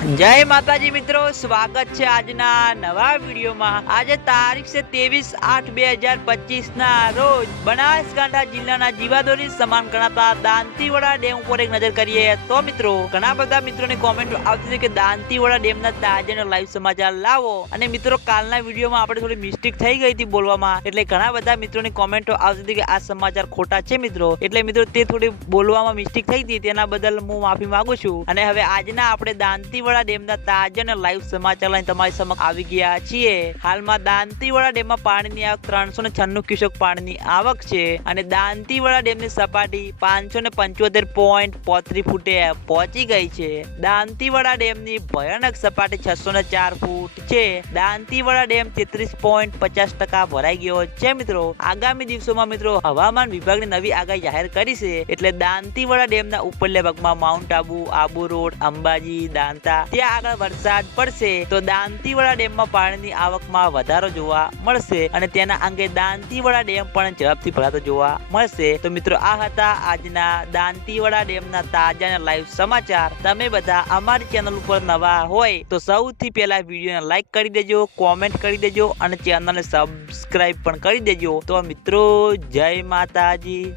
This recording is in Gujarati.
જય માતાજી મિત્રો, સ્વાગત છે આજના નવા વિડીયોમાં. આજે તારીખ છે ત્રેવીસ આઠ બે હજાર પચીસ ના રોજ બનાસકાંઠા જિલ્લાના જીવાદોરી સમાન ગણાતા દાંતીવાડા ડેમ ઉપર એક નજર કરીએ તો મિત્રો, ઘણા બધા મિત્રોની કોમેન્ટ આવતી હતી કે દાંતીવાડા ડેમના તાજાના લાઈવ સમાચાર લાવો. અને મિત્રો, કાલના વિડીયોમાં આપણે થોડી મિસ્ટેક થઈ ગઈ હતી બોલવામાં. એટલે ઘણા બધા મિત્રોની કોમેન્ટો આવતી હતી કે આ સમાચાર ખોટા છે મિત્રો. એટલે મિત્રો, તે થોડી બોલવામાં મિસ્ટેક થઈ હતી, તેના બદલ હું માફી માંગુ છું. અને હવે આજના આપણે દાંતીવાડા ડેમના તાજા લાઈવ સમાચાર લઈને તમારી સમક્ષ આવી ગયા છીએ. હાલમાં દાંતીવાડા ડેમમાં પાણીની આવક ત્રણસો ને છન્નું ક્યુસેક પાણીની આવક છે અને દાંતીવાડા ડેમની સપાટી પાંચસો ને પંચોતેર પોઈન્ટ પોત્રી ફૂટે પહોંચી ગઈ છે. દાંતીવાડા ડેમની ભયાનક સપાટી છસો ને ચાર ફૂટ છે. દાંતીવાડા ડેમ તેત્રીસ પોઈન્ટ પચાસ ટકા ભરાઈ ગયો છે મિત્રો. આગામી દિવસોમાં મિત્રો હવામાન વિભાગની નવી આગાહી જાહેર કરી છે. એટલે દાંતીવાડા ડેમના ઉપરલા ભાગમાં માઉન્ટ આબુ આબુ રોડ, અંબાજી, દાંતા ત્યાં આગળ વરસાદ પડશે તો દાંતીવાડા ડેમમાં પાણીની આવકમાં વધારો જોવા મળશે અને તેના અંગે દાંતીવાડા ડેમ પણ ઝડપથી ભરાતો જોવા મળશે. તો મિત્રો, આ હતા આજના દાંતીવાડા ડેમના તાજા લાઈવ સમાચાર. તમે બધા અમારી ચેનલ ઉપર નવા હોય તો સૌથી પહેલા વિડીયોને લાઈક કરી દેજો કોમેન્ટ કરી દેજો અને ચેનલને સબસ્ક્રાઈબ પણ કરી દેજો. તો મિત્રો, જય માતાજી.